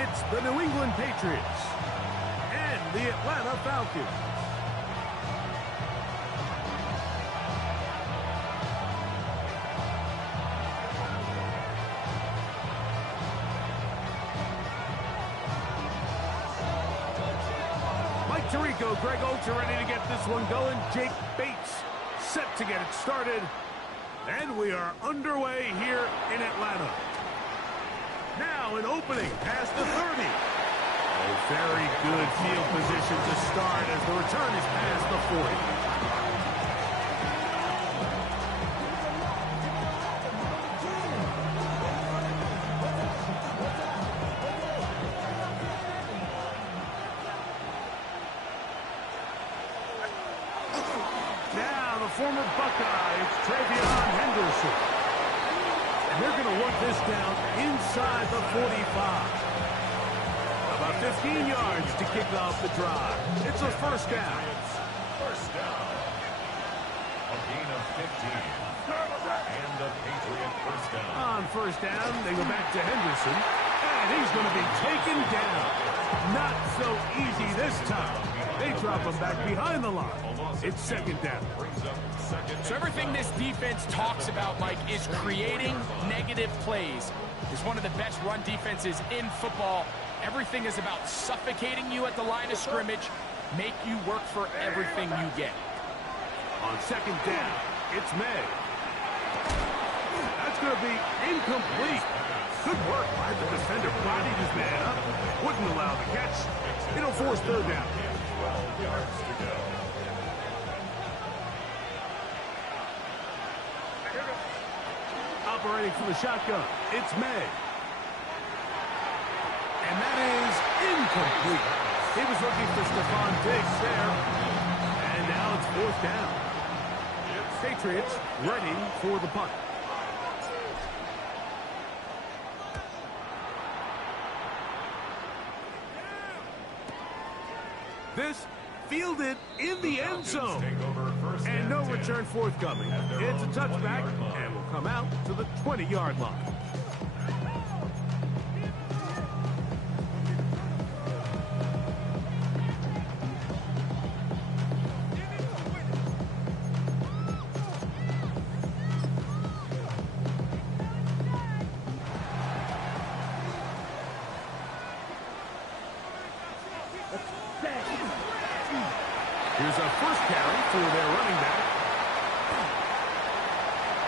It's the New England Patriots and the Atlanta Falcons. Mike Tirico, Greg Oates are ready to get this one going. Jake Bates set to get it started. And we are underway here in Atlanta. Now an opening past the 30. A very good field position to start as the return is past the 40. Now the former Buckeye, it's Travion Henderson. They're going to work this down inside the 45. About 15 yards to kick off the drive. It's a first down. First down. A gain of 15. And a Patriot first down. On first down, they go back to Henderson. And he's going to be taken down. Not so easy this time. They drop him back behind the line. It's second down. So everything this defense talks about, Mike, is creating negative plays. It's one of the best run defenses in football. Everything is about suffocating you at the line of scrimmage, make you work for everything you get. On second down, it's May. That's going to be incomplete. Good work by the defender. Bodied his man up. Wouldn't allow the catch. It'll force third down. 12 yards to go. Operating from the shotgun, it's May. And that is incomplete. He was looking for Stephon Diggs there. And now it's fourth down. Patriots ready for the punt. This fielded in the end zone. And no return forthcoming. It's a touchback and will come out to the 20-yard line. Here's a first carry for their running back.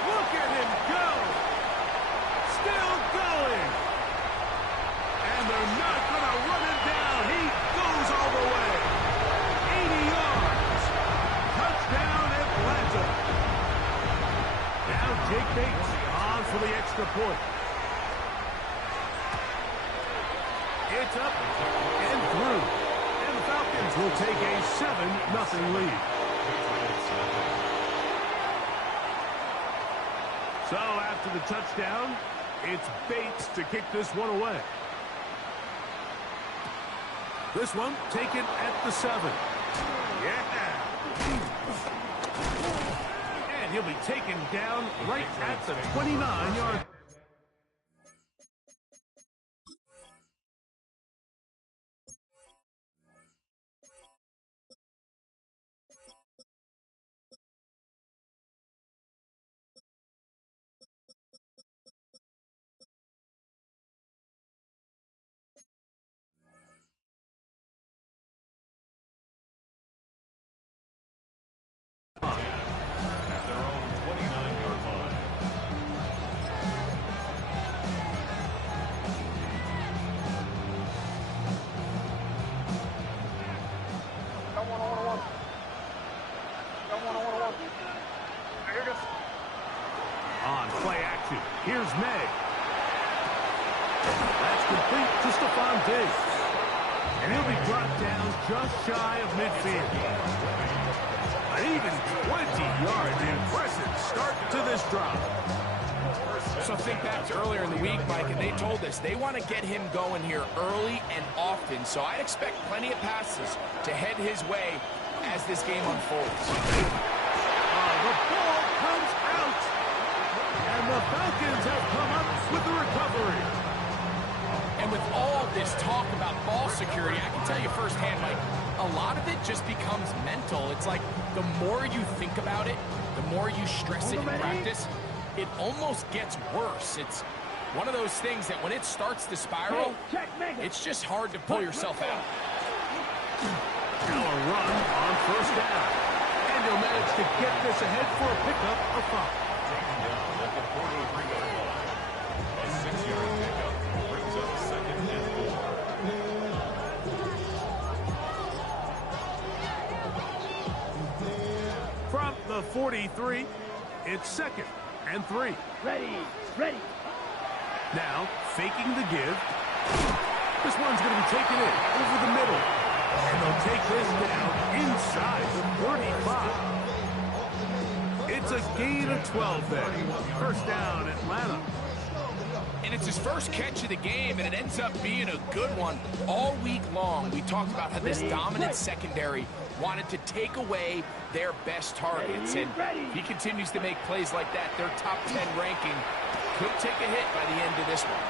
Look at him go! Still going! And they're not going to run him down. He goes all the way. 80 yards. Touchdown, Atlanta. Now Jake Bates on for the extra point. It's up and through. Falcons will take a 7-0 lead. So after the touchdown, it's Bates to kick this one away. This one taken at the 7. Yeah. And he'll be taken down right at the 29-yard. At their own 29-yard line. On play action, here's May. That's complete to Stephon Diggs. And he'll be brought down just shy of midfield. An even 20 yards. Impressive start to this drive. So think back to earlier in the week, Mike, and they told us they want to get him going here early and often. So I'd expect plenty of passes to head his way as this game unfolds. The ball comes out. And the Falcons have come up with the recovery. And with all this talk about ball security, I can tell you firsthand, Mike, a lot of it just becomes mental. It's like the more you think about it, the more you stress it in practice, it almost gets worse. It's one of those things that when it starts to spiral, it's just hard to pull yourself out. Now a run on first down. And he'll manage to get this ahead for a pickup of 5. Taken down at the 43-yard line. A 6-yard pickup brings up 2nd and 4. From the 43, it's 2nd and 3. Ready. Now, faking the give. This one's going to be taken in over the middle. And they'll take this down inside the 35. It's a gain of 12 there. First down, Atlanta. And it's his first catch of the game, and it ends up being a good one. All week long, we talked about how this dominant secondary wanted to take away their best targets. And if he continues to make plays like that, their top 10 ranking could take a hit by the end of this one.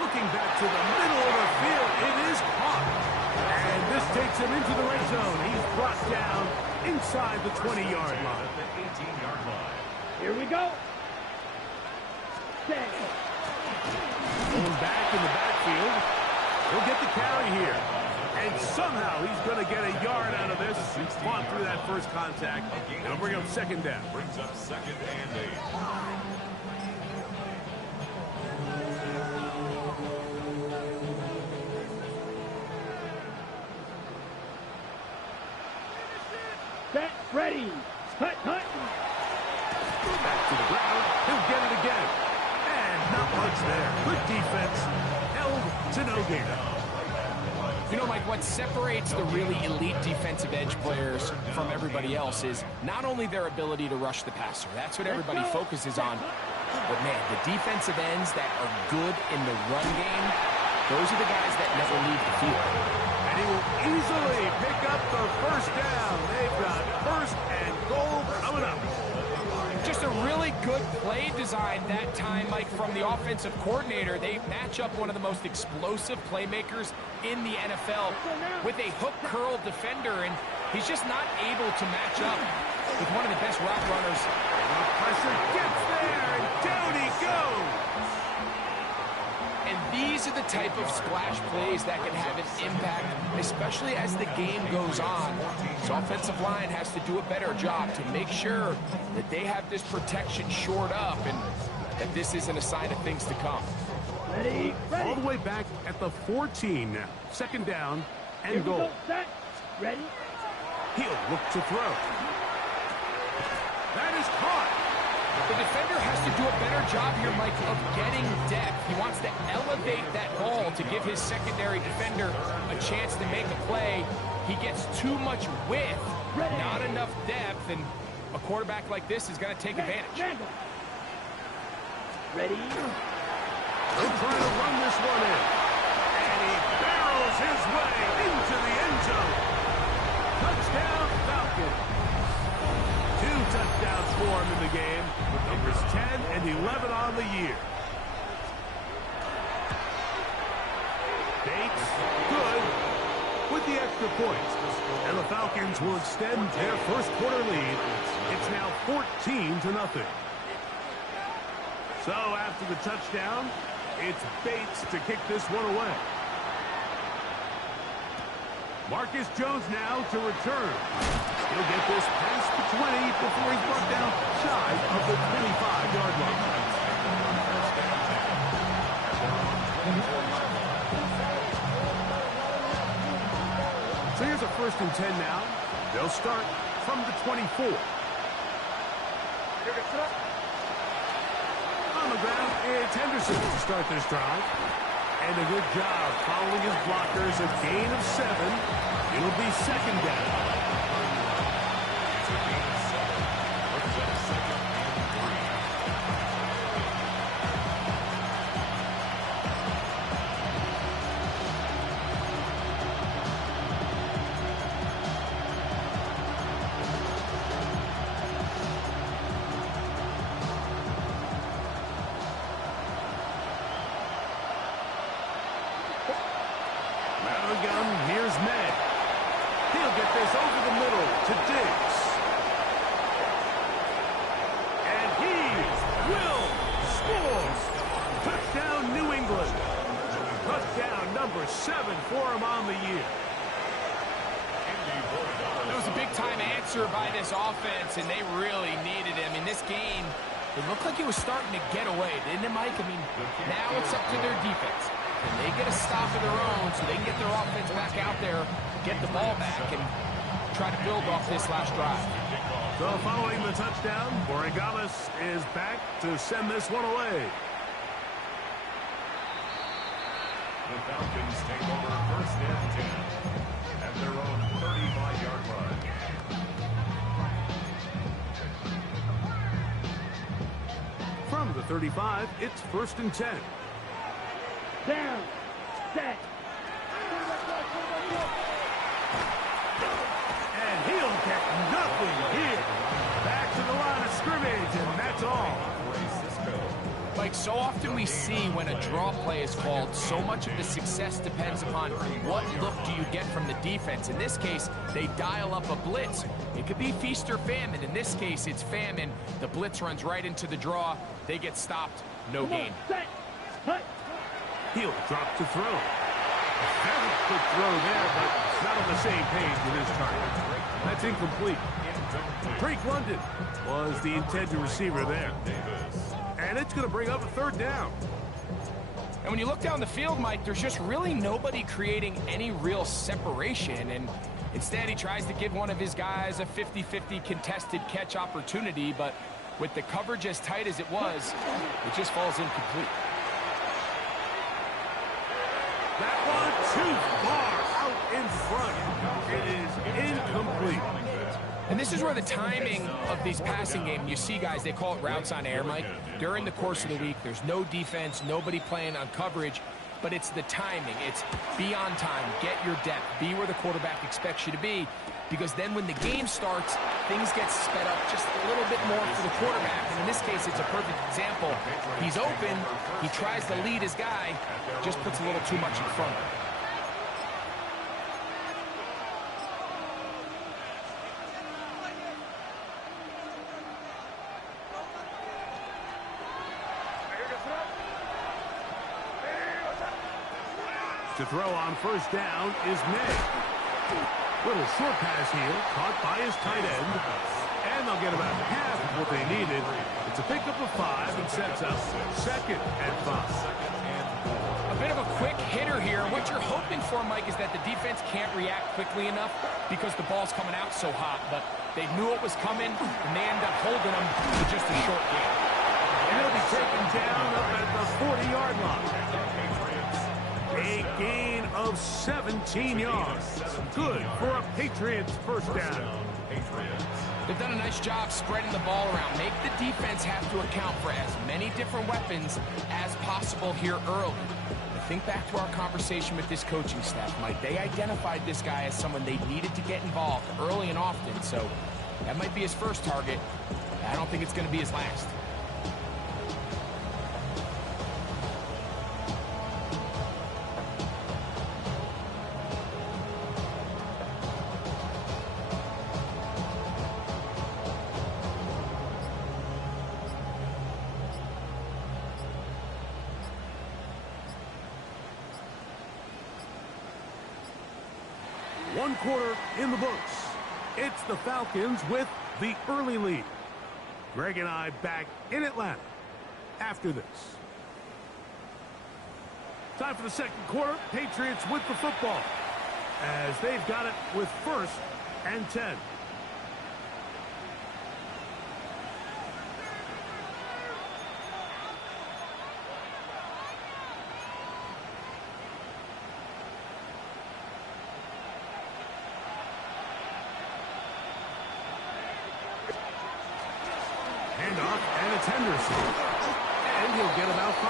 Looking back to the middle of the field, it is caught. And this takes him into the red zone. He's brought down inside the 20-yard line. At the 18-yard line. Here we go. Going back in the backfield. He'll get the carry here. And somehow he's going to get a yard out of this. He's fought through that first contact. It'll bring up 2nd down. Brings up 2nd and 8. Set, ready. Hut. Back to the ground. He'll get it again. And not much there. Good defense. Held to no gain. You know, Mike, what separates the really elite defensive edge players from everybody else is not only their ability to rush the passer. That's what everybody focuses on. But, man, the defensive ends that are good in the run game, those are the guys that never leave the field. And he will easily pick up the first down. They've got 1st and goal coming up. Just a really good play design that time, Mike, from the offensive coordinator. They match up one of the most explosive playmakers in the NFL with a hook curl defender, and he's just not able to match up with one of the best route runners. The pressure gets there, and down he goes. And these are the type of splash plays that can have an impact, especially as the game goes on. This offensive line has to do a better job to make sure that they have this protection shored up and that this isn't a sign of things to come. Ready. All the way back at the 14 now. 2nd down and Here we goal. go. Set, ready. He'll look to throw. That is caught. The defender has to do a better job here, Mike, of getting depth. He wants to elevate that ball to give his secondary defender a chance to make a play. He gets too much width, not enough depth, and a quarterback like this is going to take advantage. Ready. They'll try to run this one in. And he barrels his way into the end zone. Touchdown, Falcons. 2 touchdowns for him in the game. Numbers 10 and 11 on the year. Bates, good, with the extra points. And the Falcons will extend their first quarter lead. It's now 14-0. So after the touchdown, it's Bates to kick this one away. Marcus Jones now to return. He'll get this past the 20 before he's brought down shy of the 25-yard line. So here's a 1st and 10 now. They'll start from the 24. On the ground, it's Henderson to start this drive. And a good job following his blockers. A gain of 7. It'll be 2nd down. get this over the middle to Diggs. And he will score. Touchdown, New England. Touchdown number 7 for him on the year. It was a big-time answer by this offense, and they really needed him. In this game, it looked like it was starting to get away, didn't it, Mike? I mean, now it's up to their defense. Can they get a stop of their own so they can get their offense back out there, get the ball back, and try to build off this last drive? So following the touchdown, Borregales is back to send this one away. The Falcons take over first and 10 at their own 35-yard line. From the 35, it's first and 10. Down. Set. And he'll get nothing here. Back to the line of scrimmage, and that's all. Mike, so often we see when a draw play is called, so much of the success depends upon what look do you get from the defense. In this case, they dial up a blitz. It could be feast or famine. In this case, it's famine. The blitz runs right into the draw. They get stopped. No gain. Set. Hut. He'll drop to throw. A very good throw there, but not on the same page with his target. That's incomplete. Drake London was the intended receiver there. And it's going to bring up a third down. And when you look down the field, Mike, there's just really nobody creating any real separation. And instead, he tries to give one of his guys a 50-50 contested catch opportunity. But with the coverage as tight as it was, it just falls incomplete. That one too far out in front. It is incomplete. And this is where the timing of these passing games, you see guys, they call it routes on air, Mike. During the course of the week, there's no defense, nobody playing on coverage, but it's the timing. It's be on time, get your depth, be where the quarterback expects you to be, because then when the game starts, things get sped up just a little bit more for the quarterback. And in this case, it's a perfect example. He's open, he tries to lead his guy, just puts a little too much in front of him. To throw on first down is May. Little short pass here, caught by his tight end. And they'll get about half of what they needed. It's a pickup of 5 and sets up second and 5. A bit of a quick hitter here. What you're hoping for, Mike, is that the defense can't react quickly enough because the ball's coming out so hot. But they knew it was coming, and they end up holding them to just a short game. And he'll be taken down up at the 40-yard line. A gain of 17 yards. Good for a Patriots first down. They've done a nice job spreading the ball around. Make the defense have to account for as many different weapons as possible here early. But think back to our conversation with this coaching staff, Mike. They identified this guy as someone they needed to get involved early and often. So that might be his first target. I don't think it's going to be his last. One quarter in the books. It's the Falcons with the early lead. Greg and I back in Atlanta after this. Time for the second quarter. Patriots with the football as they've got it with first and 10. Handoff, and it's Henderson. And he'll get about 5.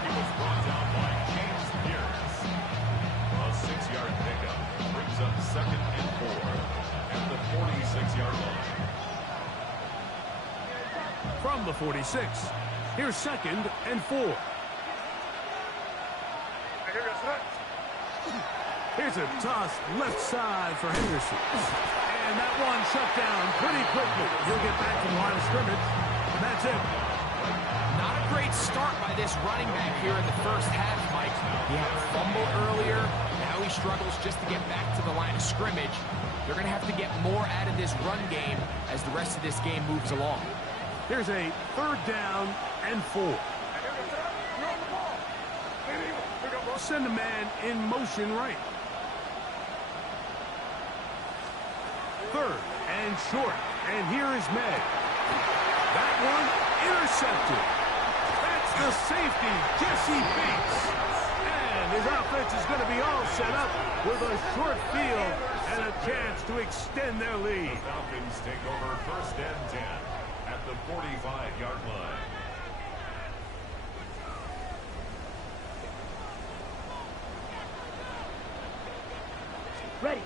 He was brought down by James Pierce. A 6-yard pickup brings up second and 4 at the 46-yard line. From the 46, here's second and 4. Here's a toss left side for Henderson. And that one shut down pretty quickly. He'll get back to the line of scrimmage. And that's it. Not a great start by this running back here in the first half, Mike. He had a fumble earlier. Now he struggles just to get back to the line of scrimmage. They're going to have to get more out of this run game as the rest of this game moves along. Here's a 3rd down and 4. Send a man in motion right. 3rd and short. And here is May. That one intercepted. That's the safety, Jesse Bates. And his offense is going to be all set up with a short field and a chance to extend their lead. The Falcons take over 1st and 10 at the 45-yard line. Ready.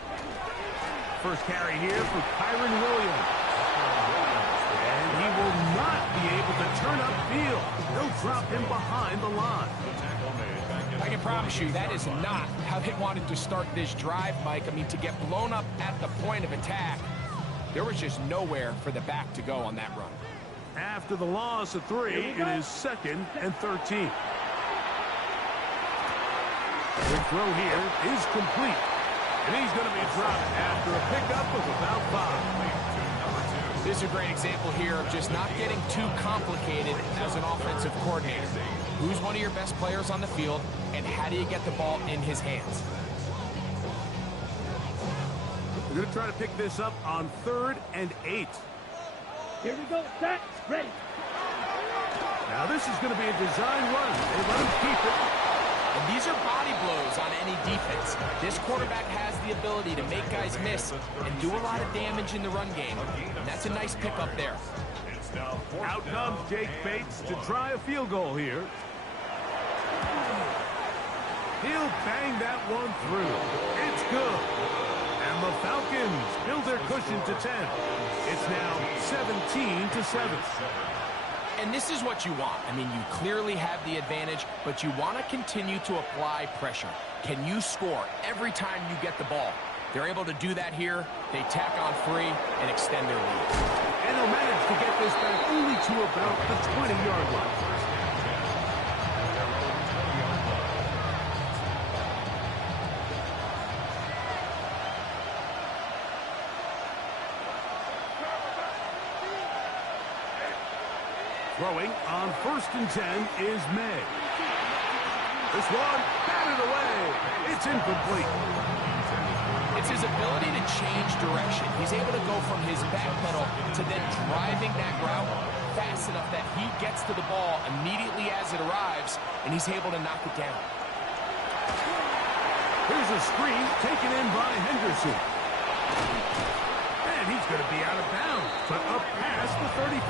First carry here for Kyron Williams. And he will not be able to turn upfield. They'll drop him behind the line. I can promise you that is not how they wanted to start this drive, Mike. I mean, to get blown up at the point of attack, there was just nowhere for the back to go on that run. After the loss of 3, it is 2nd and 13. The throw here is complete. And he's going to be dropped after a pickup of about 5. This is a great example here of just not getting too complicated as an offensive coordinator. Who's one of your best players on the field, and how do you get the ball in his hands? We're going to try to pick this up on 3rd and 8. Here we go. Set. Ready. Now this is going to be a design run. They let him keep it. And these are body blows on any defense. This quarterback has the ability to make guys miss and do a lot of damage in the run game. And that's a nice pickup there. Out comes Jake Bates to try a field goal here. He'll bang that one through. It's good. And the Falcons build their cushion to 10. It's now 17-7. And this is what you want. I mean, you clearly have the advantage, but you want to continue to apply pressure. Can you score every time you get the ball? They're able to do that here. They tack on 3 and extend their lead. And they'll manage to get this back only to about the 20-yard line. Throwing on 1st and 10 is May. This one batted away. It's incomplete. It's his ability to change direction. He's able to go from his back pedal to then driving that route fast enough that he gets to the ball immediately as it arrives, and he's able to knock it down. Here's a screen taken in by Henderson. And he's going to be out of bounds, but up past the 35.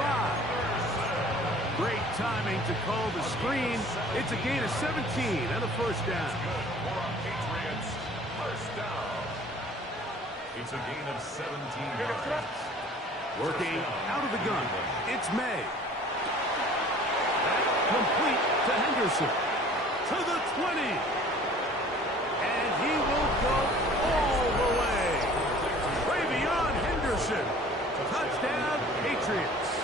Great timing to call the screen. It's a gain of 17 and a 1st down. Patriots, 1st down. It's a gain of 17 yards. Working out of the gun. It's May. Complete to Henderson. To the 20. And he will go all the way. Way beyond Henderson. Touchdown, Patriots.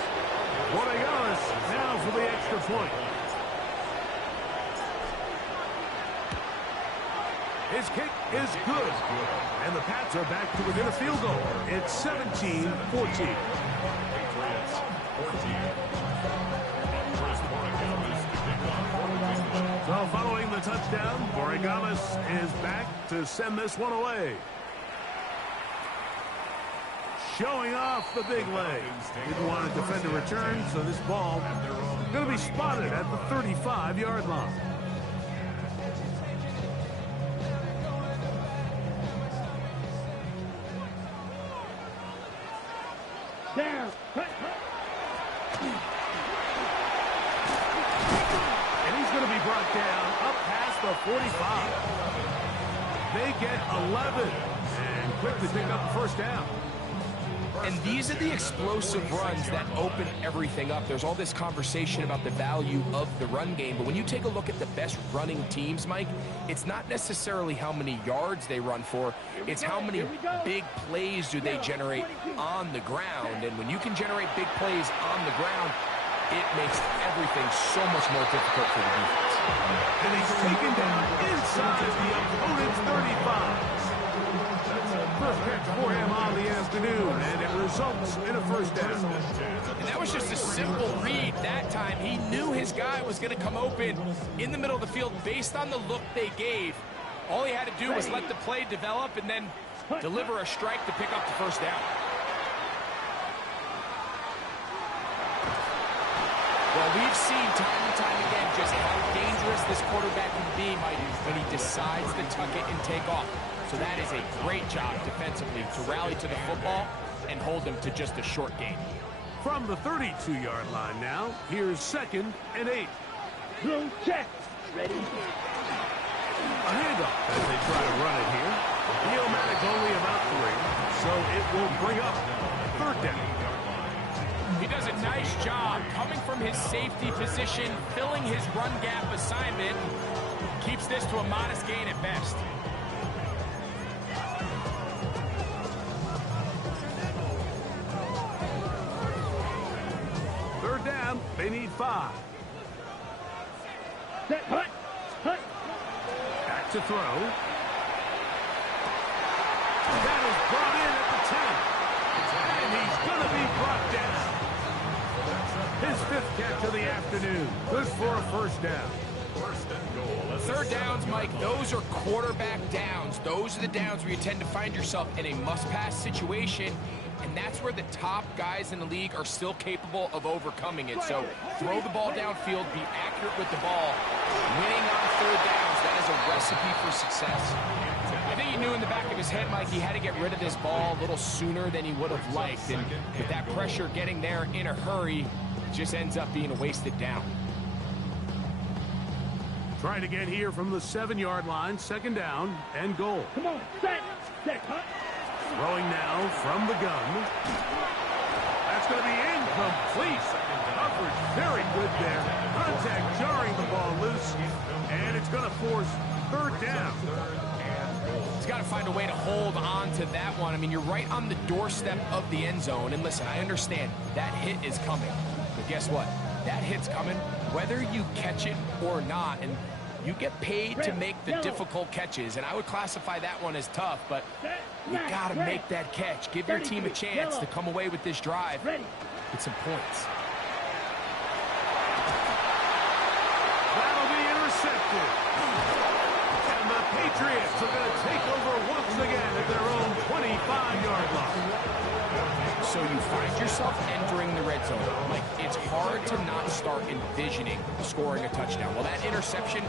Borregales now for the extra point. His kick is good. And the Pats are back to within a field goal. It's 17-14. Patriots, 14. So following the touchdown, Borregales is back to send this one away. Showing off the big leg. Didn't want to defend a return, so this ball going to be spotted at the 35-yard line. Down. And he's going to be brought down up past the 45. They get 11 and quickly pick up the 1st down. And these are the explosive runs that open everything up. There's all this conversation about the value of the run game, but when you take a look at the best running teams, Mike, it's not necessarily how many yards they run for, it's how many big plays do they generate on the ground. And when you can generate big plays on the ground, it makes everything so much more difficult for the defense. And he's taken down inside the opponent's 35. First catch for him on the afternoon, and it results in a first down. And that was just a simple read that time. He knew his guy was going to come open in the middle of the field based on the look they gave. All he had to do was let the play develop and then deliver a strike to pick up the first down. Well, we've seen time and time again just how dangerous this quarterback can be, Mike, when he decides to tuck it and take off. So that is a great job defensively to rally to the football and hold them to just a short gain. From the 32-yard line now, here's 2nd and 8. Blue check. Ready. A handoff as they try to run it here. Neomatic only about 3, so it will bring up 3rd down. He does a nice job coming from his safety position, filling his run gap assignment. Keeps this to a modest gain at best. They need 5. Set. Hut. Back to throw. That is brought in at the 10. And he's going to be brought down. His 5th catch of the afternoon. Good for a first down. Third downs, Mike, those are quarterback downs. Those are the downs where you tend to find yourself in a must-pass situation. And that's where the top guys in the league are still capable of overcoming it. So throw the ball downfield, be accurate with the ball. Winning on 3rd downs, that is a recipe for success. I think he knew in the back of his head, Mike, he had to get rid of this ball a little sooner than he would have liked. And with that pressure getting there in a hurry, it just ends up being a wasted down. Trying again here from the 7-yard line, 2nd down and goal. Come on, set, hut. Throwing now from the gun. That's going to be incomplete. Coverage very good there. Contact jarring the ball loose. And it's going to force 3rd down. He's got to find a way to hold on to that one. I mean, you're right on the doorstep of the end zone. And listen, I understand that hit is coming. But guess what? That hit's coming whether you catch it or not. And you get paid to make the difficult catches. And I would classify that one as tough. But you got to make that catch. Give your team a chance to come away with this drive with some points. That'll be intercepted. And the Patriots are going to take over once again at their own 25-yard line. So you find yourself entering the red zone. Like, it's hard to not start envisioning scoring a touchdown. Well, that interception,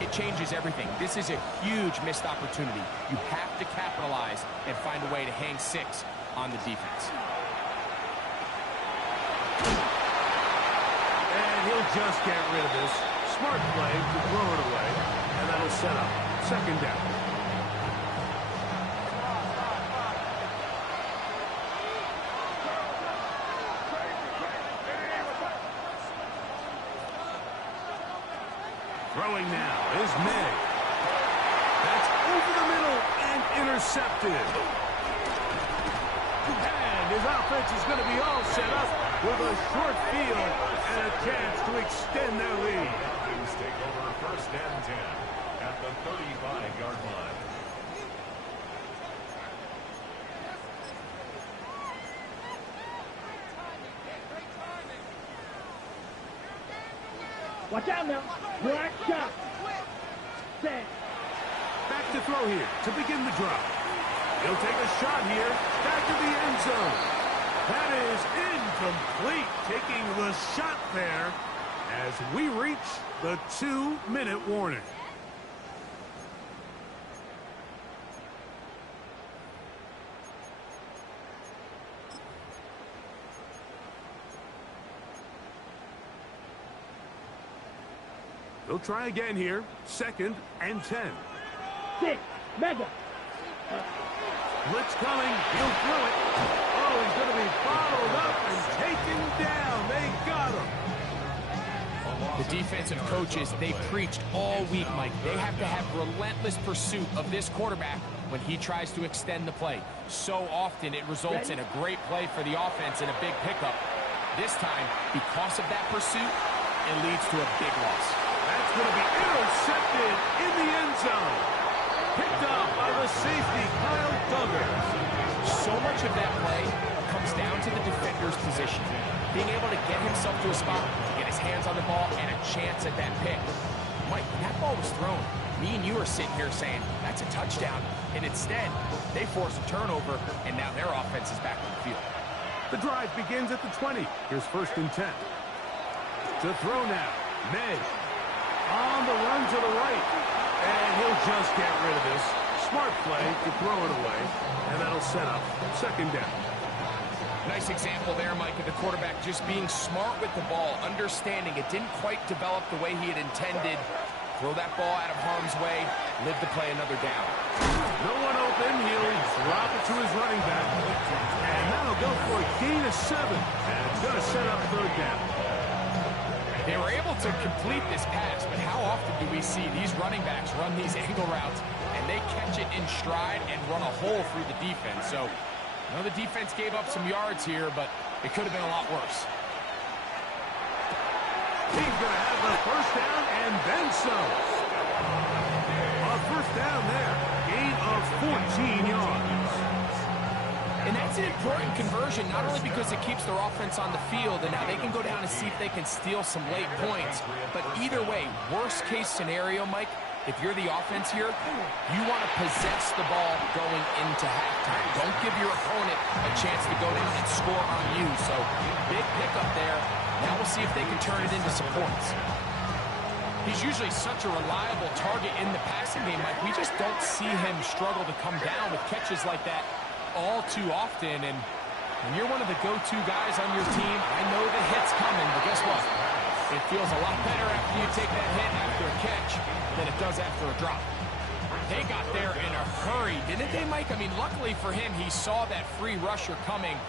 it changes everything. This is a huge missed opportunity. You have to capitalize and find a way to hang 6 on the defense. And he'll just get rid of this. Smart play to throw it away. And that'll set up 2nd down. Throwing now is May. That's over the middle and intercepted. And his offense is going to be all set up with a short field and a chance to extend their lead. Falcons take over 1st and 10 at the 35-yard line. Watch out now. Black shot. Set. Back to throw here to begin the drive. He'll take a shot here. Back to the end zone. That is incomplete. Taking the shot there as we reach the 2-minute warning. They'll try again here. 2nd and 10. 6. Mega. Blitz coming. He'll throw it. Oh, he's going to be followed up and taken down. They got him. The defensive coaches, they preached all week, Mike. They have to have relentless pursuit of this quarterback when he tries to extend the play. So often it results in a great play for the offense and a big pickup. This time, because of that pursuit, it leads to a big loss. That's going to be intercepted in the end zone. Picked up by the safety, Kyle Duggar. So much of that play comes down to the defender's position. Being able to get himself to a spot, get his hands on the ball, and a chance at that pick. Mike, when that ball was thrown, me and you are sitting here saying, that's a touchdown. And instead, they force a turnover, and now their offense is back on the field. The drive begins at the 20. Here's 1st and 10. To throw now, May. On the run to the right. And he'll just get rid of this. Smart play to throw it away. And that'll set up 2nd down. Nice example there, Mike, of the quarterback just being smart with the ball, understanding it didn't quite develop the way he had intended. Throw that ball out of harm's way, live to play another down. No one open. He'll drop it to his running back. And that'll go for a gain of 7. And it's going to set up 3rd down. They were able to complete this pass, but how often do we see these running backs run these angle routes and they catch it in stride and run a hole through the defense? So, I know the defense gave up some yards here, but it could have been a lot worse. He's going to have the 1st down and then some. A 1st down there. Gain of 14 yards. And that's an important conversion, not only because it keeps their offense on the field, and now they can go down and see if they can steal some late points. But either way, worst case scenario, Mike, if you're the offense here, you want to possess the ball going into halftime. Don't give your opponent a chance to go down and score on you. So, big pickup there. Now we'll see if they can turn it into some points. He's usually such a reliable target in the passing game, Mike. We just don't see him struggle to come down with catches like that all too often. And when you're one of the go-to guys on your team, I know the hit's coming, but guess what? It feels a lot better after you take that hit after a catch than it does after a drop. They got there in a hurry, didn't they, Mike? I mean, luckily for him, he saw that free rusher coming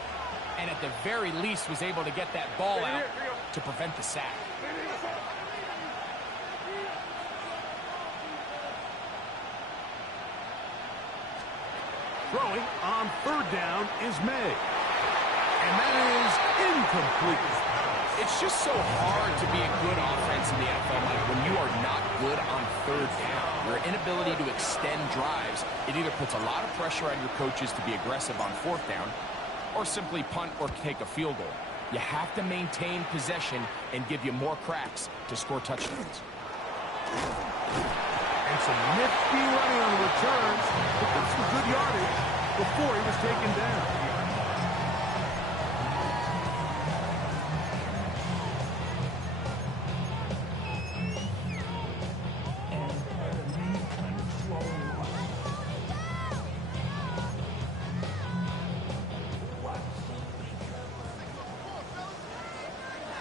and at the very least was able to get that ball out to prevent the sack. Throwing on 3rd down is May. And that is incomplete. It's just so hard to be a good offense in the NFL, Mike, when you are not good on 3rd down. Your inability to extend drives, it either puts a lot of pressure on your coaches to be aggressive on 4th down or simply punt or take a field goal. You have to maintain possession and give you more cracks to score touchdowns. And some nifty running on the returns. But that's some good yardage before he was taken down.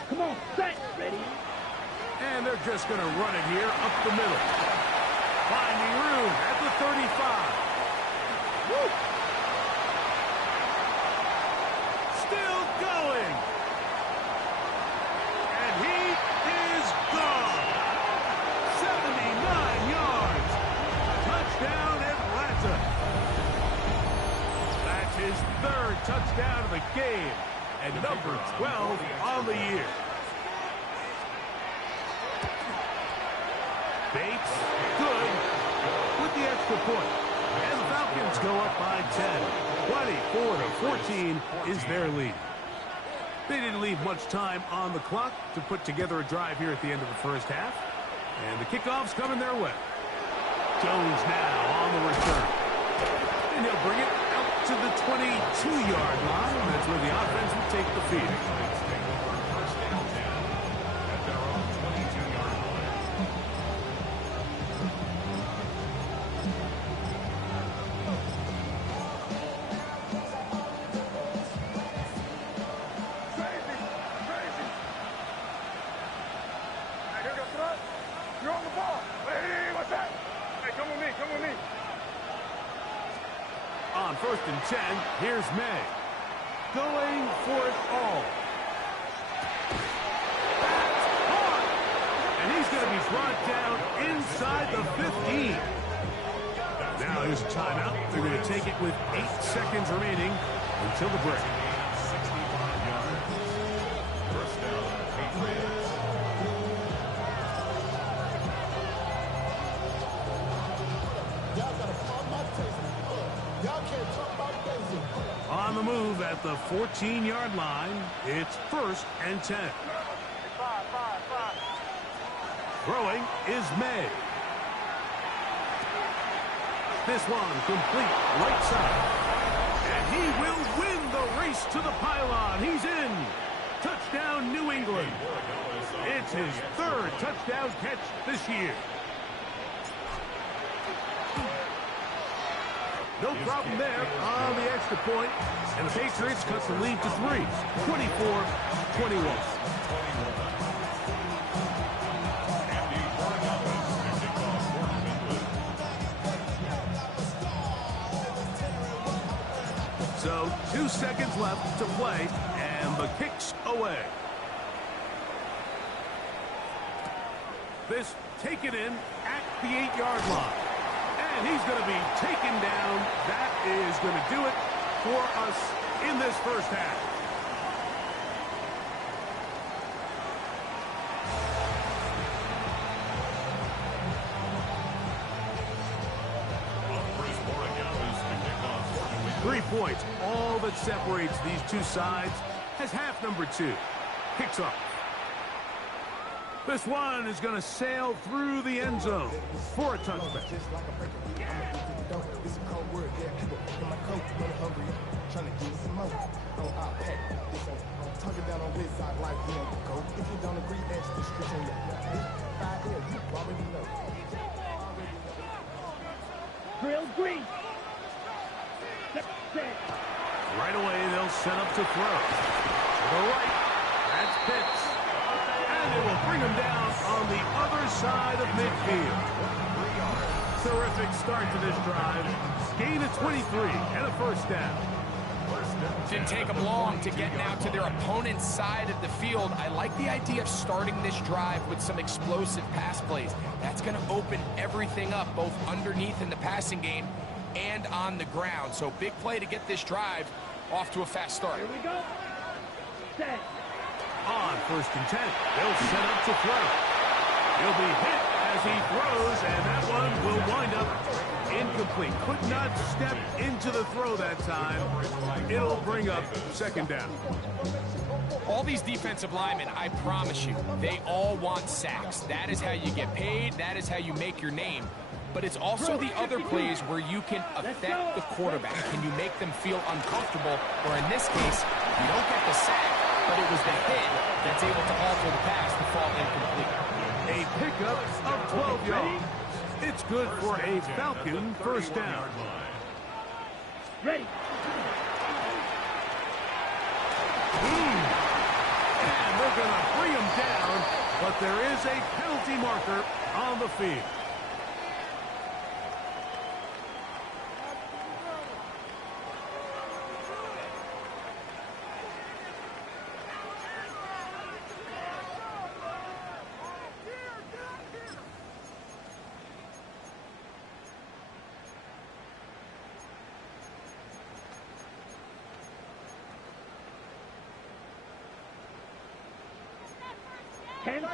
Come on, set, ready. And they're just going to run it here up the middle. Finding room at the 35. Woo! Still going. And he is gone. 79 yards. Touchdown, Atlanta. That's his 3rd touchdown of the game. And number 12 on the year. Bates, good, with the extra point. And the Falcons go up by 10. 24-14 is their lead. They didn't leave much time on the clock to put together a drive here at the end of the 1st half. And the kickoff's coming their way. Jones now on the return. And he'll bring it out to the 22-yard line. That's where the offense will take the field. You're on the ball. Hey, what's that? Hey, come with me, come with me. On 1st and 10, here's May. going for it all. That's hard. And he's going to be brought down inside the 15. Now here's a timeout. They're going to take it with 8 seconds remaining until the break. 65 yards. First down, Patriots. On the move at the 14-yard line, it's 1st and 10. Throwing is May. This one complete right side. And he will win the race to the pylon. He's in. Touchdown, New England. It's his 3rd touchdown catch this year. No problem there on the extra point. And the Patriots cut the lead to 3. 24-21. So 2 seconds left to play, and the kick's away. This taken in at the 8-yard line. And he's going to be taken down. That is going to do it for us in this first half. Three points, all that separates these two sides, as half number 2 kicks off. This one is going to sail through the end zone for a touchback. Drill green. Right away, they'll set up to throw. To the right, that's Pitts. And it will bring him down on the other side of midfield. Terrific start to this drive. Gain of 23 and a first down. Didn't take them long to get now to their opponent's side of the field. I like the idea of starting this drive with some explosive pass plays. That's going to open everything up, both underneath in the passing game and on the ground. So big play to get this drive off to a fast start. Here we go. Set. On 1st and 10, they'll set up to throw. He'll be hit as he throws, and that one will wind up incomplete. Could not step into the throw that time. It'll bring up 2nd down. All these defensive linemen, I promise you, they all want sacks. That is how you get paid. That is how you make your name. But it's also the other plays where you can affect the quarterback. Can you make them feel uncomfortable? Or in this case, you don't get the sack, but it was the hit that's able to alter the pass to fall incomplete. A pickup of 12 yards. It's good for a Falcon first down. Ready. And they're going to bring him down, but there is a penalty marker on the field.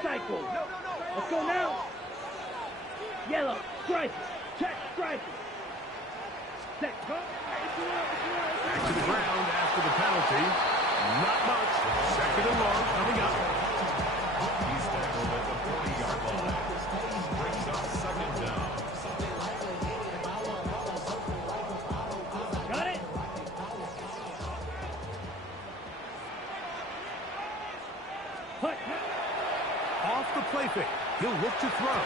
Cycle. Let's go now. Yellow. Strike. Check. Strike. Set. Back to the ground after the penalty. Not much. 2nd and long coming up. He's tackled at the 40-yard line. Brings up 2nd down. Got it. Hut. Off the play fake. He'll look to throw.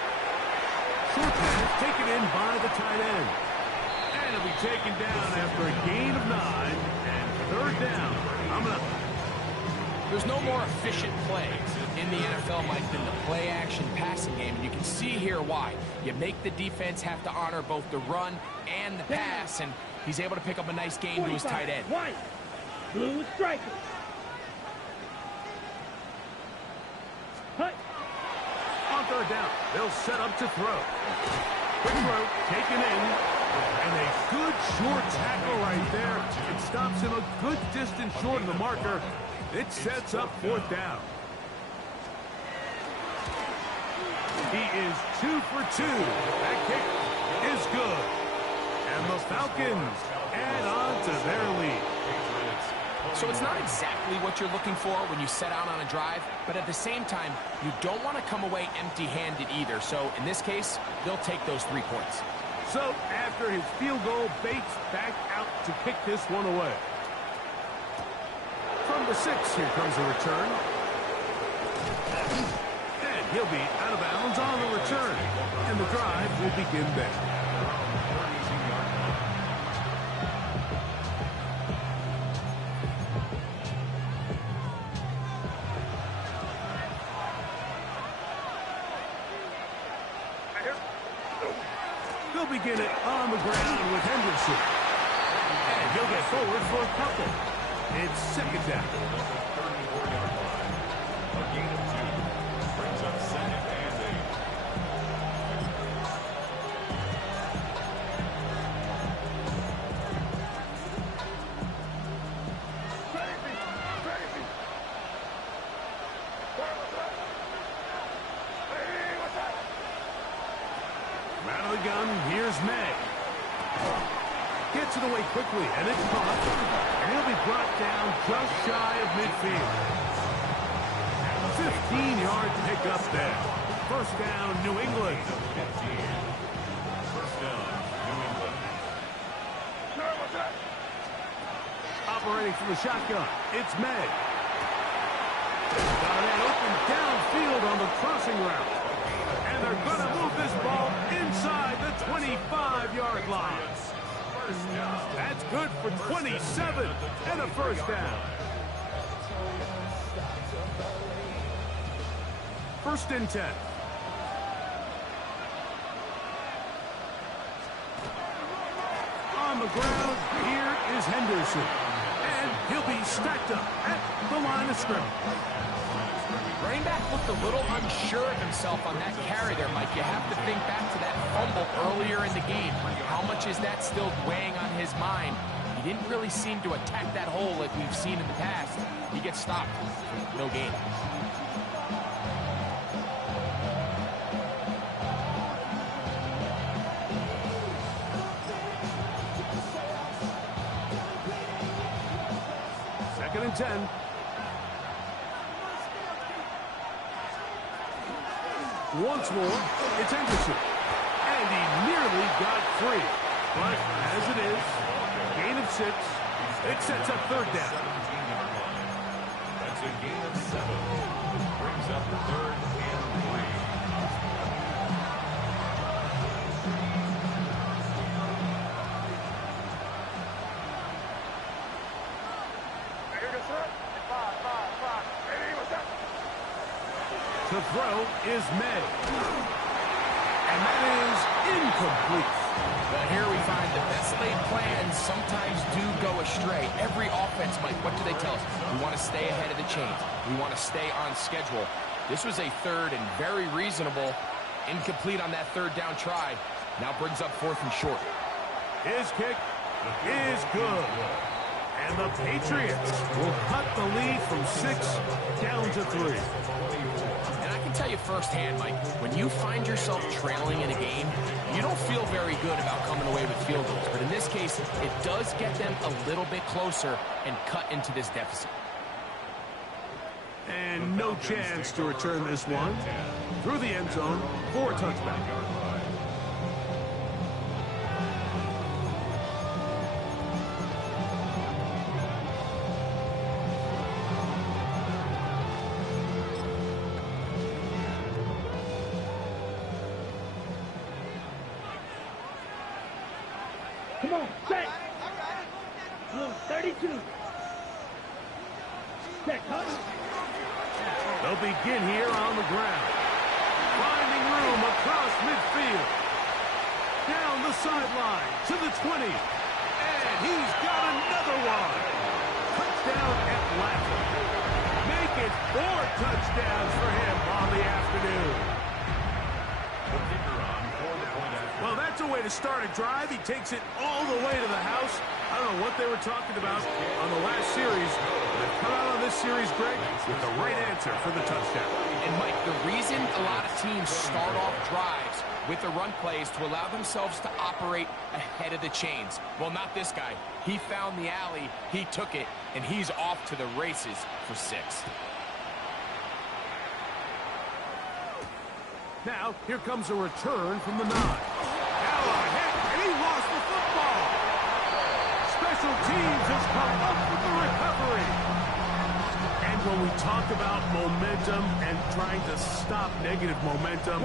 Short pass taken in by the tight end. And it'll be taken down after a gain of 9 and 3rd down. Coming up. There's no more efficient play in the NFL, Mike, than the play-action passing game. And you can see here why. You make the defense have to honor both the run and the pass, and he's able to pick up a nice gain to his tight end. Blue strikers. Hut. On third down, they'll set up to throw. Quick throw, taken in. And a good short tackle right there. It stops him a good distance short of the marker. It sets up fourth down. He is 2 for 2. That kick is good. And the Falcons add on to their lead. So it's not exactly what you're looking for when you set out on a drive, but at the same time, you don't want to come away empty-handed either. So in this case, they'll take those 3 points. So after his field goal, Bates back out to kick this one away. From the 6, here comes a return. And he'll be out of bounds on the return. And the drive will begin there. He'll begin it on the ground with Henderson. And he'll get forward for a couple. It's second down. A gain of 2. Brings up second and 8. Out of the gun, here's May. Gets it away quickly, and it's caught. And he'll be brought down just shy of midfield. 15-yard pickup there. First down, New England. 15. First down, New England. Operating from the shotgun, it's May. Got a man open downfield on the crossing route. And they're going to move this ball inside the 25-yard line. That's good for 27 and a first down. First and 10. On the ground, here is Henderson. And he'll be stacked up at the line of scrimmage. Running back looked a little unsure of himself on that carry there, Mike. You have to think back to that fumble earlier in the game. How much is that still weighing on his mind? He didn't really seem to attack that hole like we've seen in the past. He gets stopped. No gain. Second and 10. Once more, it's Henderson. And he nearly got free. But as it is, gain of 6. It sets up third down. 17-yard line. That's a gain of 7. Brings up third and 3. The throw is May. And that is incomplete. Well, here we find the best laid plans sometimes do go astray. Every offense, Mike, what do they tell us? We want to stay ahead of the chains. We want to stay on schedule. This was a third and very reasonable. Incomplete on that third down try. Now brings up fourth and short. His kick is good. And the Patriots will cut the lead from 6 down to 3. And I can tell you firsthand, Mike, when you find yourself trailing in a game, you don't feel very good about coming away with field goals. But in this case, it does get them a little bit closer and cut into this deficit. And no chance to return this one. Through the end zone for a touchback. Come on, set. 32. Set, cut. They'll begin here on the ground. Finding room across midfield. Down the sideline to the 20. And he's got another one. Touchdown. touchdown Atlanta. Make it 4 touchdowns for him on the afternoon. The kicker on for the point after. Well, that's a way to start a drive. He takes it all the way to the house. I don't know what they were talking about on the last series. They've come out on this series, Greg, with the right answer for the touchdown. And, Mike, the reason a lot of teams start off drives with the run plays to allow themselves to operate ahead of the chains. Well, not this guy. He found the alley, he took it, and he's off to the races for 6. Now, here comes a return from the 9. Now a hit, and he lost the football. Special teams has come up with the recovery. And when we talk about momentum and trying to stop negative momentum,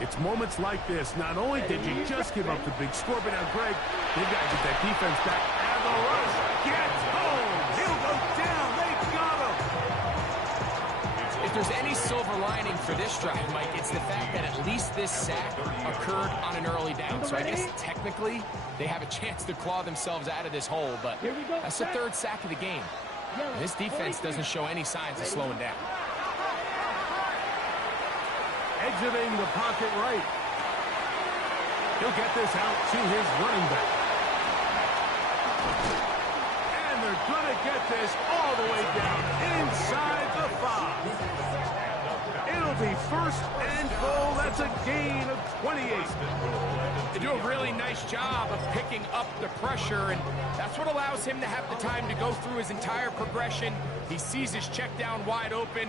it's moments like this. Not only did you just give up the big score, but now, Greg, they've got to get that defense back. And the rush gets home. He'll go down. They got him. If there's any silver lining for this drive, Mike, it's the fact that at least this sack occurred on an early down. So I guess technically they have a chance to claw themselves out of this hole, but that's the 3rd sack of the game. And this defense doesn't show any signs of slowing down. Exiting the pocket right. He'll get this out to his running back. And they're going to get this all the way down inside the 5. It'll be 1st and goal. That's a gain of 28. They do a really nice job of picking up the pressure, and that's what allows him to have the time to go through his entire progression. He sees his check down wide open,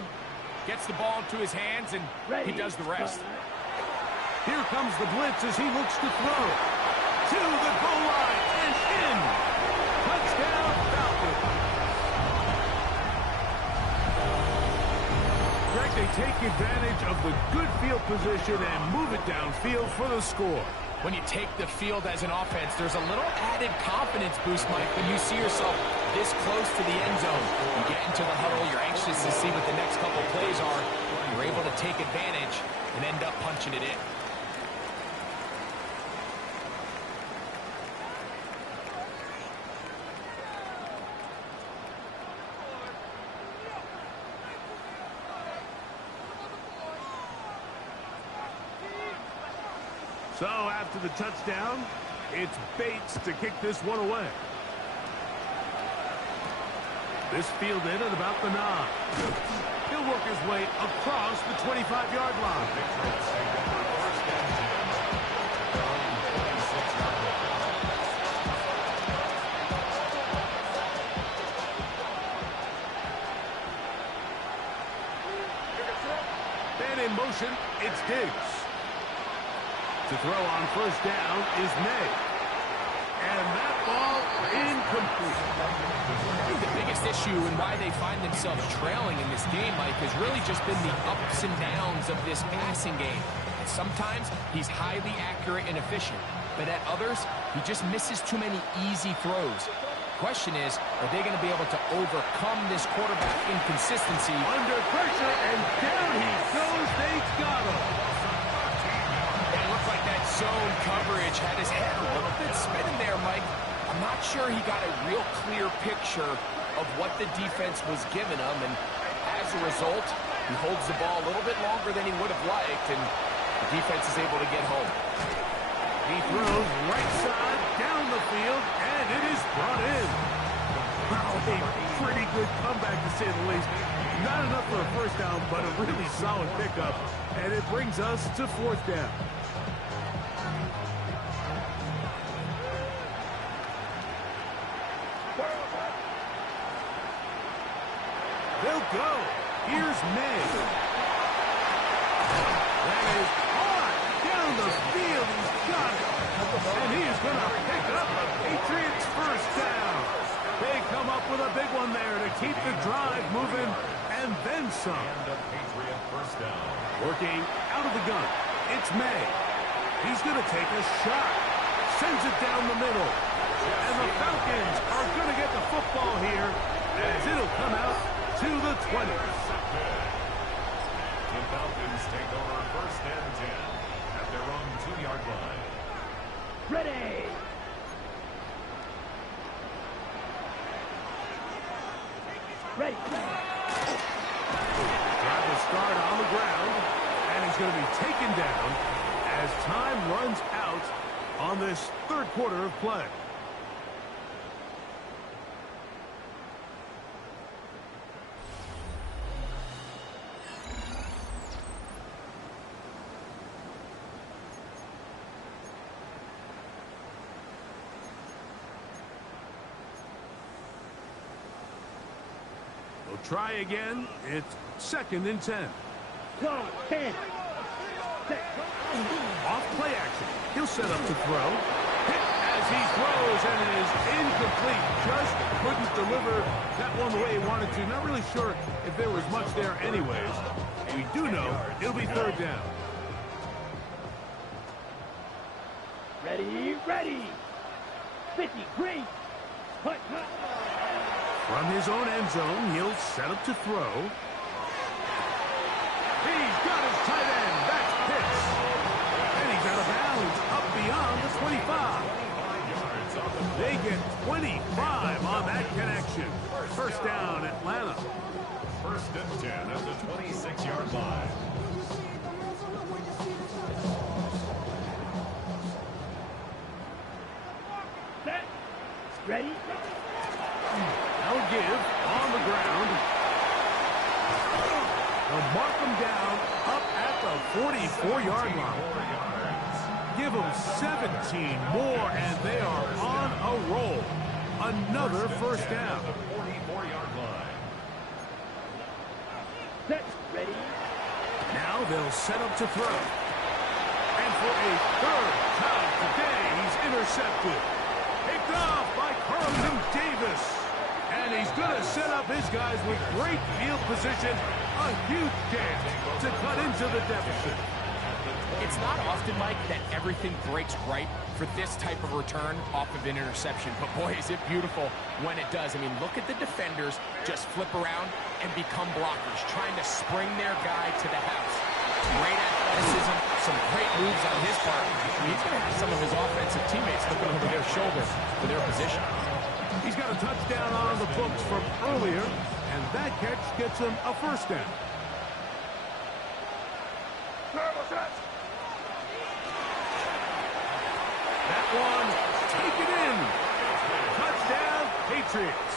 gets the ball into his hands, and he does the rest. Here comes the blitz as he looks to throw. To the goal line and in. Touchdown, Falcons. Greg, they take advantage of the good field position and move it downfield for the score. When you take the field as an offense, there's a little added confidence boost, Mike, when you see yourself this close to the end zone. You get into the huddle, you're anxious to see what the next couple plays are. You're able to take advantage and end up punching it in. So after the touchdown, it's Bates to kick this one away. This fielded at about the 9. He'll work his way across the 25-yard line. Then in motion, it's Diggs. To throw on 1st down is May. And that ball incomplete. I think the biggest issue and why they find themselves trailing in this game, Mike, has really just been the ups and downs of this passing game. And sometimes he's highly accurate and efficient, but at others, he just misses too many easy throws. Question is, are they going to be able to overcome this quarterback inconsistency? Under pressure, and down he goes. They got him. Like that zone coverage had his head a little bit spinning there, Mike. I'm not sure he got a real clear picture of what the defense was giving him, and as a result, he holds the ball a little bit longer than he would have liked, and the defense is able to get home. He throws right side down the field, and it is brought in. Wow, a pretty good comeback to say the least. Not enough for a 1st down, but a really solid pickup, and it brings us to 4th down. They'll go. Here's May. That is hard. Down the field. He's got it. And he is going to pick up the Patriots' 1st down. They come up with a big one there to keep the drive moving and then some. And a Patriot 1st down. Working out of the gun. It's May. He's going to take a shot. Sends it down the middle. And the Falcons are going to get the football here as it'll come out to the 20. The Falcons take over 1st and 10 at their own 2-yard line. Ready. Ready. Trying to start on the ground, and he's going to be taken down as time runs out on this third quarter of play. We'll try again. It's 2nd and 10. Go, 10. Off play action. He'll set up to throw. Hit as he throws, and it is incomplete. Just couldn't deliver that one the way he wanted to. Not really sure if there was much there anyways. We do know it'll be 3rd down. Ready, ready. 50, green. Hut, hut. From his own end zone, he'll set up to throw. He's got his tight end. That's Pitts. And he's out of bounds up beyond the 25. They get 25 on that connection. 1st down, Atlanta. 1st and 10 at the 26-yard line. Set. Ready. They'll give on the ground. They'll mark them down up at the 44-yard line. Give them 17 more, and they are on a roll. Another 1st down. 44-yard line. Set. Ready. Now they'll set up to throw. And for a 3rd time today, he's intercepted. Picked off by Carlton Davis. And he's going to set up his guys with great field position. A huge chance to cut into the deficit. It's not often, Mike, that everything breaks right for this type of return off of an interception. But, boy, is it beautiful when it does. I mean, look at the defenders just flip around and become blockers, trying to spring their guy to the house. Great athleticism, some great moves on his part. He's going to have some of his offensive teammates looking over their shoulder for their position. He's got a touchdown on the books from earlier, and that catch gets him a 1st down. That one, taken in. Touchdown, Patriots.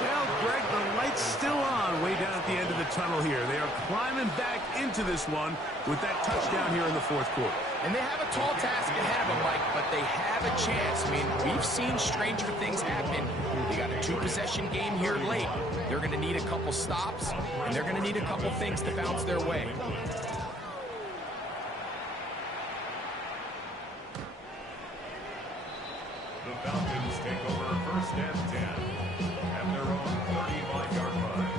Well, Greg, the light's still on way down at the end of the tunnel here. They are climbing back into this one with that touchdown here in the 4th quarter. And they have a tall task ahead of them, Mike, but they have a chance. I mean, we've seen stranger things happen. They got a 2-possession game here late. They're going to need a couple stops, and they're going to need a couple things to bounce their way. The Falcons take over 1st and 10 at their own 35-yard line.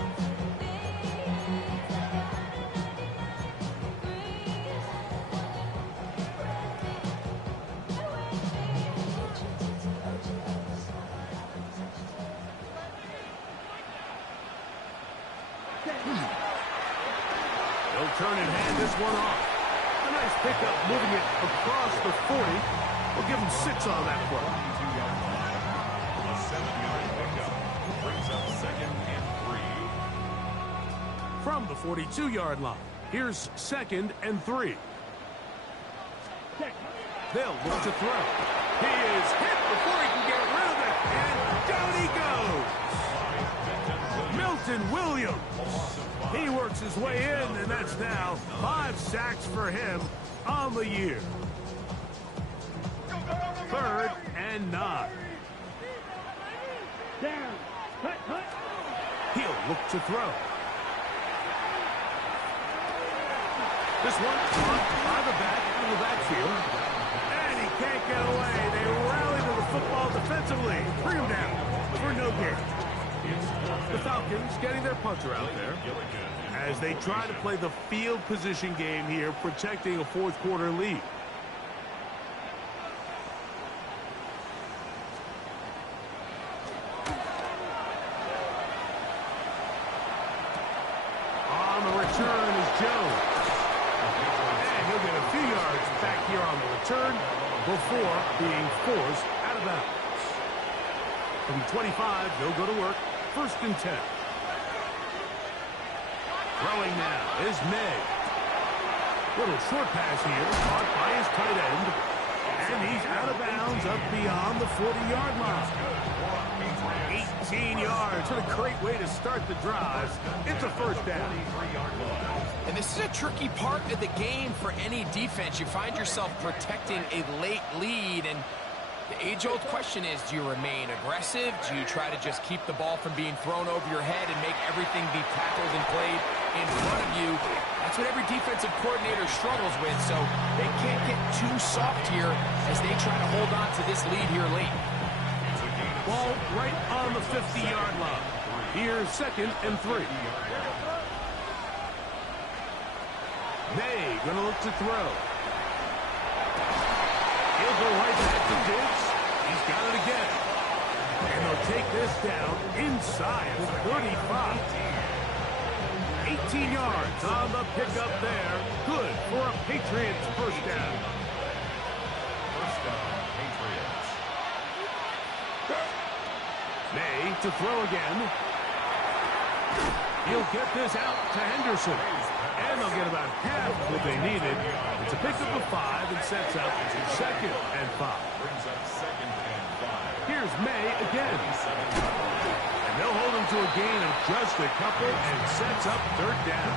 They'll turn and hand this one off. A nice pickup moving it across the 40. We'll give him 6 on that play. 42-yard line. A 7-yard pickup brings up 2nd and 3. From the 42-yard line, here's 2nd and 3. They'll look to throw. He is hit before he can get rid of it, and down he goes. Milton Williams. He works his way in, and that's now 5 sacks for him on the year. 3rd and 9. Down. Hut, hut. He'll look to throw. This one caught by the back in the backfield. And he can't get away. They rally to the football defensively. Bring him down for no gain. The Falcons getting their punter out there as they try to play the field position game here, protecting a 4th quarter lead. On the return is Jones. And he'll get a few yards back here on the return before being forced out of bounds. From 25, they'll go to work. 1st and 10. Throwing now is May. Little short pass here, caught by his tight end. And he's out of bounds up beyond the 40-yard line. 18 yards. What a great way to start the drive. It's a 1st down. And this is a tricky part of the game for any defense. You find yourself protecting a late lead, and the age-old question is, do you remain aggressive? Do you try to just keep the ball from being thrown over your head and make everything be tackled and played in front of you? That's what every defensive coordinator struggles with, so they can't get too soft here as they try to hold on to this lead here late. Ball right on the 50-yard line. Here's 2nd and 3. May going to look to throw. He'll go right back to Diggs. He's got it again. And they'll take this down inside the 35. 18 yards on the pickup there. Good for a Patriots 1st down. 1st down, Patriots. May to throw again. He'll get this out to Henderson. And they'll get about half what they needed. It's a pickup of 5 and sets up 2nd and 5. Brings up 2nd and 5. Here's May again. And they'll hold him to a gain of just a couple and sets up 3rd down.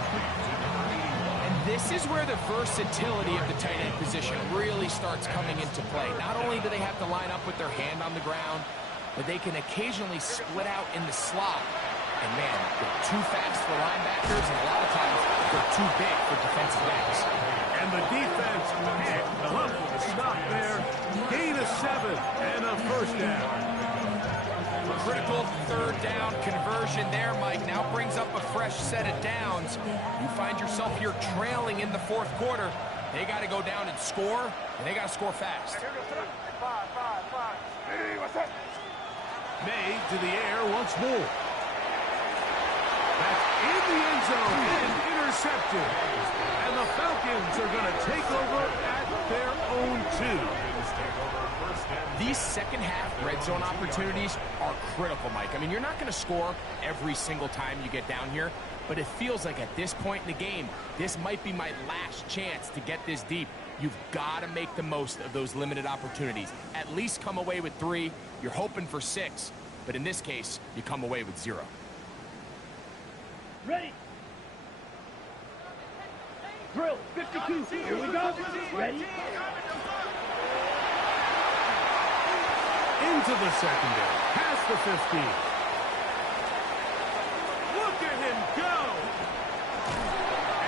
And this is where the versatility of the tight end position really starts coming into play. Not only do they have to line up with their hand on the ground, but they can occasionally split out in the slot. And man, they're too fast for linebackers, and a lot of times they're too big for defensive backs. And the defense can't come up with a stop there. Gain of 7 and a 1st down. Critical 3rd down conversion there, Mike. Now brings up a fresh set of downs. You find yourself here trailing in the 4th quarter. They got to go down and score, and they got to score fast. May to the air once more. That's in the end zone and intercepted. And the Falcons are going to take over at their own 2. These second-half red zone opportunities are critical, Mike. I mean, you're not going to score every single time you get down here, but it feels like at this point in the game, this might be my last chance to get this deep. You've got to make the most of those limited opportunities. At least come away with 3. You're hoping for 6, but in this case, you come away with 0. Ready. Drill, 52. Here we go. Ready. Into the secondary. Past the 15. Look at him go.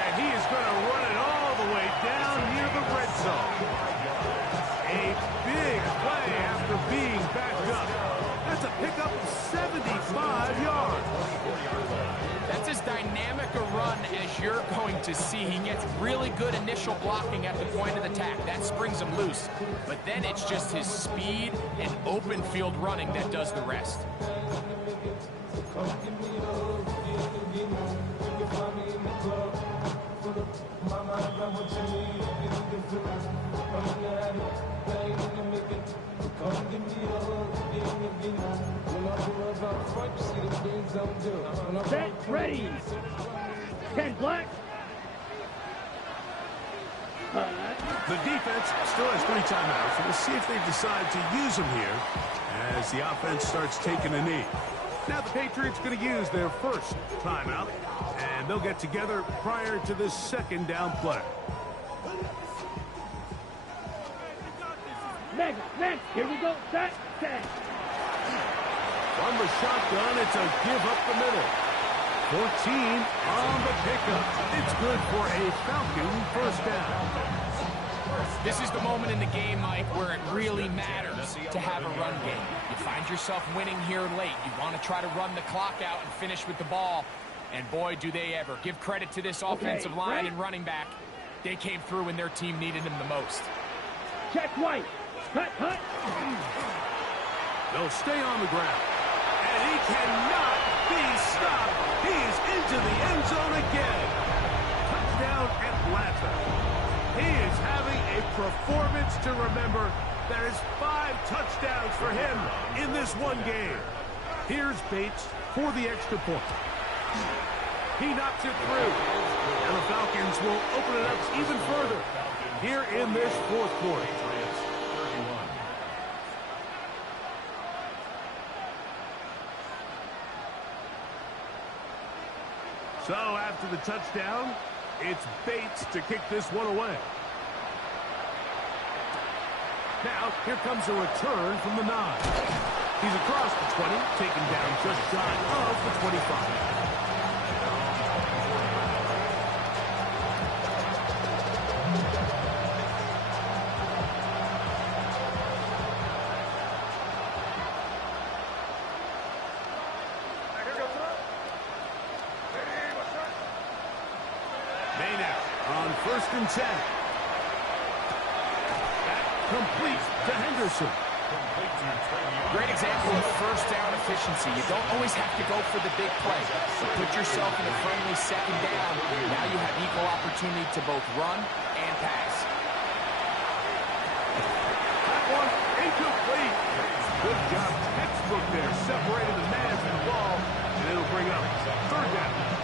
And he is going to run it all the way down near the red zone. A big play after being backed up. That's a pickup of 75 yards. That's as dynamic a run as you're going to see. He gets really good initial blocking at the point of attack. That springs him loose. But then it's just his speed and open field running that does the rest. Set, ready. 10 black. The defense still has 3 timeouts. We'll see if they decide to use them here as the offense starts taking a knee. Now the Patriots going to use their 1st timeout, and they'll get together prior to this 2nd down play. Next. Here we go. Set, 10. From the shotgun, it's a give up the middle. 14 on the pickup. It's good for a Falcon 1st down. This is the moment in the game, Mike, where it really matters to have a run game. You find yourself winning here late. You want to try to run the clock out and finish with the ball. And boy, do they ever. Give credit to this offensive line and running back. They came through when their team needed them the most. Check white. Cut. They'll stay on the ground. And he cannot be stopped. He is into the end zone again. Touchdown Atlanta. He is having a performance to remember There's 5 touchdowns for him in this one game. Here's Bates for the extra point. He knocks it through. And the Falcons will open it up even further here in this fourth quarter. So after the touchdown, it's Bates to kick this one away. Now, here comes a return from the 9. He's across the 20, taken down just shy of the 25. On 1st and 10. That completes to Henderson. Great example of first down efficiency. You don't always have to go for the big play. But put yourself in a friendly second down. Now you have equal opportunity to both run and pass. That one incomplete. Good job. Textbook there. Separated the man from the ball. And it'll bring up 3rd down.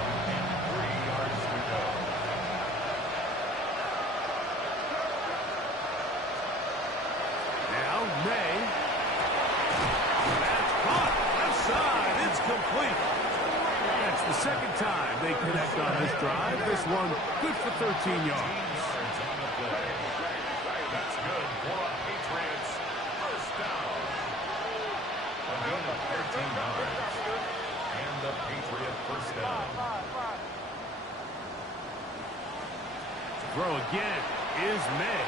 May. That's caught. Left side. It's complete. That's the second time they connect on this drive. This one good for 13 yards. That's good for a Patriots first down. A gain of 13 yards. And the Patriot first down. Throw again is May.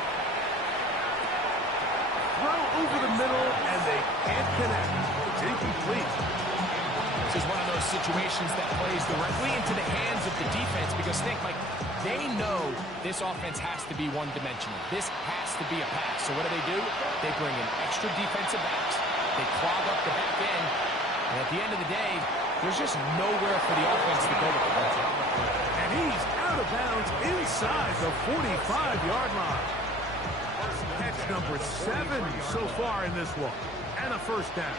Throw over the middle, and they can't connect. It's incomplete. This is one of those situations that plays directly into the hands of the defense because think, Mike, they know this offense has to be one-dimensional. This has to be a pass. So what do? They bring in extra defensive backs. They clog up the back end. And at the end of the day, there's just nowhere for the offense to go with the ball. And he's out of bounds inside the 45-yard line. Catch number 7 so far in this one. And a first down.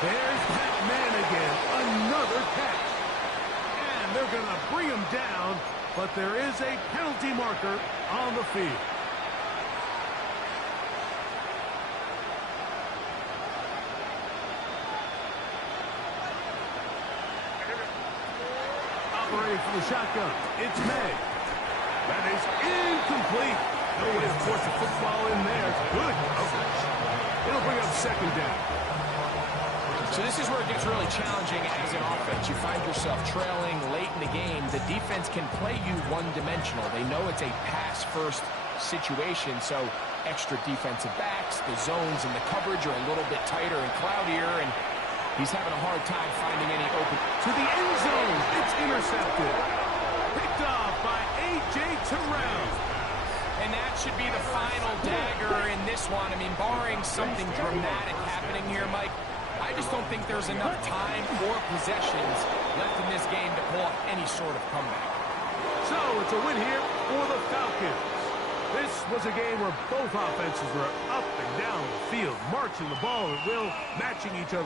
There's that man again. Another catch. And they're going to bring him down, but there is a penalty marker on the field. Operating for the shotgun. It's May. That is incomplete. No way to force a football in there. Good coverage. It'll bring up 2nd down. So this is where it gets really challenging as an offense. You find yourself trailing late in the game. The defense can play you one-dimensional. They know it's a pass-first situation, so extra defensive backs, the zones and the coverage are a little bit tighter and cloudier, and he's having a hard time finding any open. To the end zone. It's intercepted. Picked off by A.J. Terrell. And that should be the final dagger in this one. I mean, barring something dramatic happening here, Mike, I just don't think there's enough time or possessions left in this game to pull off any sort of comeback. So it's a win here for the Falcons. This was a game where both offenses were up and down the field, marching the ball at will, matching each other.